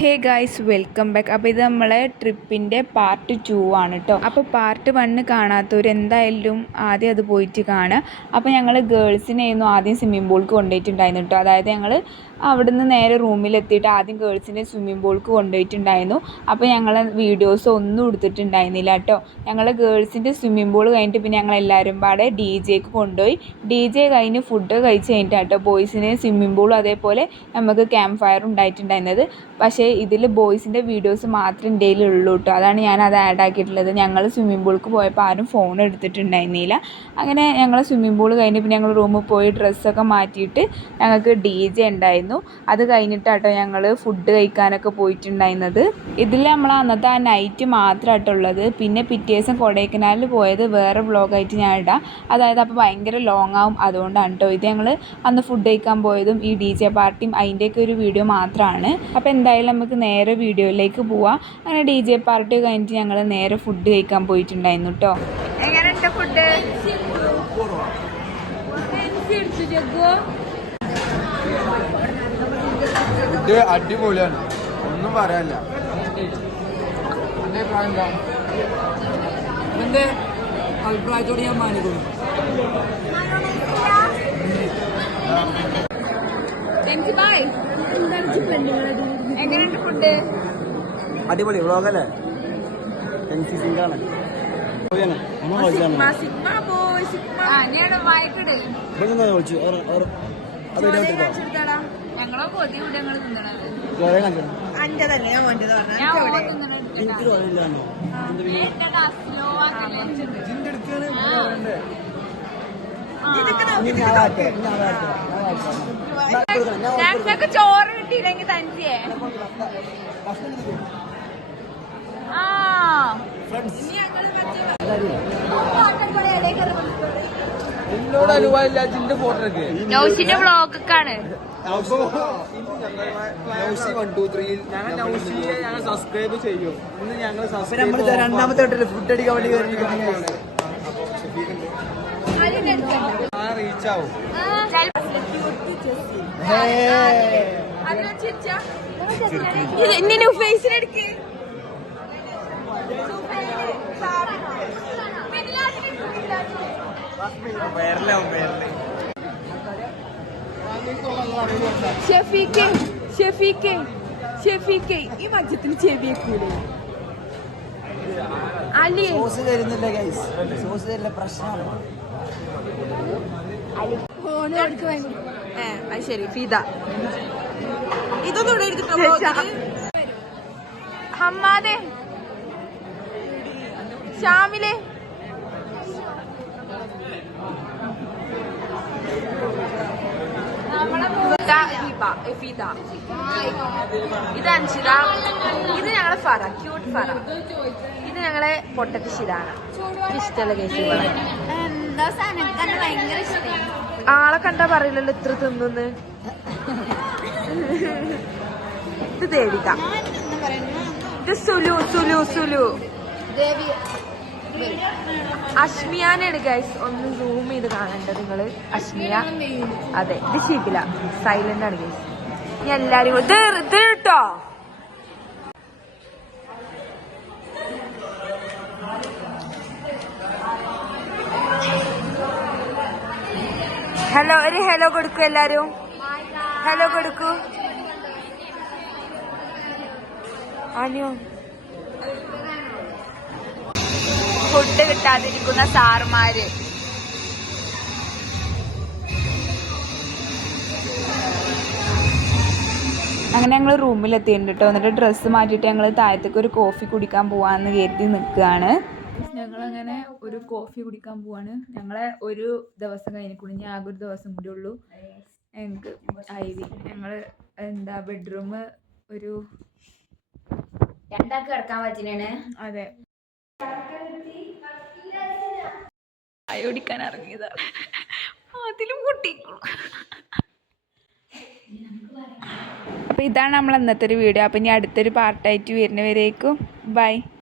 Hey guys welcome back. അപ്പോൾ ഇത് നമ്മളെ ട്രിപ്പിന്റെ പാർട്ട് ടു ആണ് കേട്ടോ അപ്പോൾ പാർട്ട് വണ്ണ് കാണാത്തവർ എന്തായാലും ആദ്യം അത് പോയിട്ട് കാണുക. അപ്പോൾ ഞങ്ങൾ ഗേൾസിനെയായിരുന്നു ആദ്യം സ്വിമ്മിംഗ് പൂൾക്ക് കൊണ്ടുപോയിട്ടുണ്ടായിരുന്നു കേട്ടോ അതായത് ഞങ്ങൾ അവിടുന്ന് നേരെ റൂമിലെത്തിയിട്ട് ആദ്യം ഗേൾസിനെ സ്വിമ്മിംഗ് പൂൾക്ക് കൊണ്ടുപോയിട്ടുണ്ടായിരുന്നു. അപ്പോൾ ഞങ്ങൾ വീഡിയോസ് ഒന്നും എടുത്തിട്ടുണ്ടായിരുന്നില്ല കേട്ടോ. ഞങ്ങൾ ഗേൾസിന്റെ സ്വിമ്മിംഗ് പൂൾ കഴിഞ്ഞിട്ട് പിന്നെ ഞങ്ങൾ എല്ലാവരും പാടെ ഡി ജെക്ക് കൊണ്ടുപോയി. ഡി ജെ കഴിഞ്ഞ് ഫുഡ് കഴിച്ച് കഴിഞ്ഞിട്ട് കേട്ടോ ബോയ്സിന് സ്വിമ്മിംഗ് പൂളും അതേപോലെ നമുക്ക് ക്യാമ്പ് ഫയർ ഉണ്ടായിട്ടുണ്ടായിരുന്നത്. പക്ഷേ ഇതിൽ ബോയ്സിന്റെ വീഡിയോസ് മാത്രം എന്റെ ഉള്ളൂ കേട്ടോ. അതാണ് ഞാൻ അത് ആഡ് ആക്കിയിട്ടുള്ളത്. ഞങ്ങൾ സ്വിമ്മിംഗ് പൂൾക്ക് പോയപ്പോൾ ആരും ഫോൺ എടുത്തിട്ടുണ്ടായിരുന്നില്ല. അങ്ങനെ ഞങ്ങൾ സ്വിമ്മിംഗ് പൂൾ കഴിഞ്ഞ് പിന്നെ ഞങ്ങൾ റൂമിൽ പോയി ഡ്രസ്സൊക്കെ മാറ്റിയിട്ട് ഞങ്ങൾക്ക് ഡി ജെ ഉണ്ടായിരുന്നു. അത് കഴിഞ്ഞിട്ടാട്ടോ ഞങ്ങൾ ഫുഡ് കഴിക്കാനൊക്കെ പോയിട്ടുണ്ടായിരുന്നത്. ഇതിൽ നമ്മൾ അന്നത്തെ ആ നൈറ്റ് മാത്രമായിട്ട് ഉള്ളത്. പിന്നെ പിറ്റേ ദിവസം കൊടൈക്കനാലിൽ പോയത് വേറെ ബ്ലോഗായിട്ട് ഞാൻ ഇടാം. അതായത് അപ്പോൾ ഭയങ്കര ലോങ് ആവും അതുകൊണ്ടാണ് കേട്ടോ ഇത് ഞങ്ങൾ അന്ന് ഫുഡ് കഴിക്കാൻ പോയതും ഈ ഡി ജെ പാർട്ടിയും അതിന്റെയൊക്കെ ഒരു വീഡിയോ മാത്രമാണ് അപ്പോൾ എന്തായാലും നമുക്ക് നേരെ വീഡിയോയിലേക്ക് പോവാം. അങ്ങനെ ഡി ജെ പാർട്ടി കഴിഞ്ഞിട്ട് ഞങ്ങൾ നേരെ ഫുഡ് കഴിക്കാൻ പോയിട്ടുണ്ടായിരുന്നു കേട്ടോ എങ്ങനെയുണ്ട് ഫുഡ് അടിപൊളിയാണ്. ഒന്നും പറയാനില്ല. എന്റെ അഭിപ്രായം എന്താ? എന്റെ അഭിപ്രായത്തോട് ഞാൻ മാനിക്കുന്നു. എങ്ങനെയുണ്ട് ഫുഡ് അടിപൊളി വ്ളോഗല്ലേ സിംഗാണ്. സിഗ്മ ഞാൻ വായിക്കടേ വിളിച്ചു അത് ഞങ്ങളോ കൊതി ഇവിടെ ഞങ്ങൾ തിന്നണത്? അഞ്ചതല്ലേ ഞാൻ മോന്റെ ഞങ്ങൾക്ക് ചോറ് കിട്ടിയില്ലെങ്കിൽ തനിച്ചേ ആ. എന്നോട് അനുഭവമില്ല ജിന്റെ ഫോട്ടോ എടുക്കേ. നൗസിന്റെ വ്ളോഗൊക്കെയാണ് ഞങ്ങൾ സബ്സ്ക്രൈബ് ചെയ്യും. ഇന്ന് ഞങ്ങൾ നമ്മൾ രണ്ടാമത്തെ ഫുഡ് അടിക്കാൻ വേണ്ടി വരുന്നത് റീച്ച് ആവും. ഫേസിലെടുക്ക് ഷെഫീക്ക് ഷെഫീക്ക് ഷെഫീക്ക് ഈ മജ്ജത്തിന് ചെവിയേക്കൂലേ അലി. സോസ് തരുന്നില്ല ഗൈസ് സോസ് തരില്ല പ്രശ്നമാണ്. അത് ശരി. ഫിദ. ഇതൊന്നും ഹമ്മാദെ. ഷാമിലെ. ഇത് അഞ്ചിത. ഇത് അൻഷിത. ഇത് ഞങ്ങളെ ഫറ ക്യൂട്ട് ഫറ. ഇത് ഞങ്ങളെ പൊട്ടത്തി ശിരാണ് ഇഷ്ടമല്ല കേസ് ആളെ കണ്ടാ പറയില്ലല്ലോ ഇത്ര തിന്നുന്ന്. ഇത് ദേവിക. ഇത് സുലു സുലു സുലു. ദേവി അഷ്മിയാനാണ് ഗൈസ് ഒന്ന് സൂം ചെയ്ത് കാണേണ്ടത് നിങ്ങൾ? അശ്മിയ. അതെ ഇത് ശിബില സൈലന്റ് ആണ് ഗൈസ് ഇനി എല്ലാരും ഇത് ഹലോ ഒരു ഹലോ കൊടുക്കൂ എല്ലാരും. ഹലോ കൊടുക്കൂ. അനിയോ. ഫുഡ് കിട്ടാതിരിക്കുന്ന സാറുമാര് അങ്ങനെ ഞങ്ങൾ റൂമിലെത്തിയിട്ടുണ്ട് കേട്ടോ എന്നിട്ട് ഡ്രസ്സ് മാറ്റിയിട്ട് ഞങ്ങൾ താഴത്തേക്ക് ഒരു കോഫി കുടിക്കാൻ പോവാന്ന് കരുതി നിൽക്കുകയാണ്. ഞങ്ങളങ്ങനെ ഒരു കോഫി കുടിക്കാൻ പോവാണ്. ഞങ്ങളെ ഒരു ദിവസം കഴിഞ്ഞിട്ട് ഞാൻ ആകെ ഒരു ദിവസം കൂടി ഉള്ളൂ. ഞങ്ങൾക്ക് ഐ വി ഞങ്ങൾ എന്താ ബെഡ്റൂം ഒരു രണ്ടാൾക്ക് കിടക്കാൻ പറ്റിനാണ്. അതെ. ചായ കുടിക്കാൻ ഇറങ്ങിയതാണ് അതിലും പൊട്ടിക്കുള്ളൂ അപ്പോൾ ഇതാണ് നമ്മൾ ഇന്നത്തെ ഒരു വീഡിയോ. അപ്പോൾ ഇനി അടുത്തൊരു പാർട്ടായിട്ട് വരുന്നവരേക്കും. ബൈ